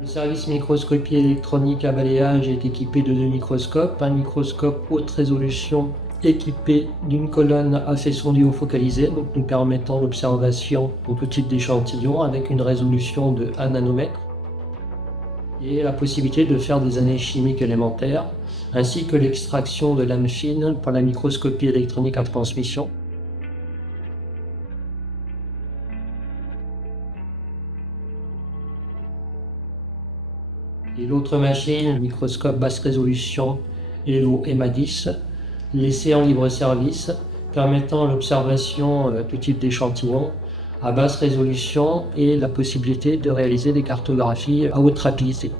Le service microscopie électronique à balayage est équipé de 2 microscopes, un microscope haute résolution équipé d'une colonne à faisceau focalisé, donc nous permettant l'observation de tout type d'échantillons avec une résolution de 1 nanomètre, et la possibilité de faire des analyses chimiques élémentaires, ainsi que l'extraction de lames fines par la microscopie électronique à transmission. Et l'autre machine, le microscope basse résolution ELO EMA10, laissé en libre service, permettant l'observation de tout type d'échantillons à basse résolution et la possibilité de réaliser des cartographies à haute rapidité.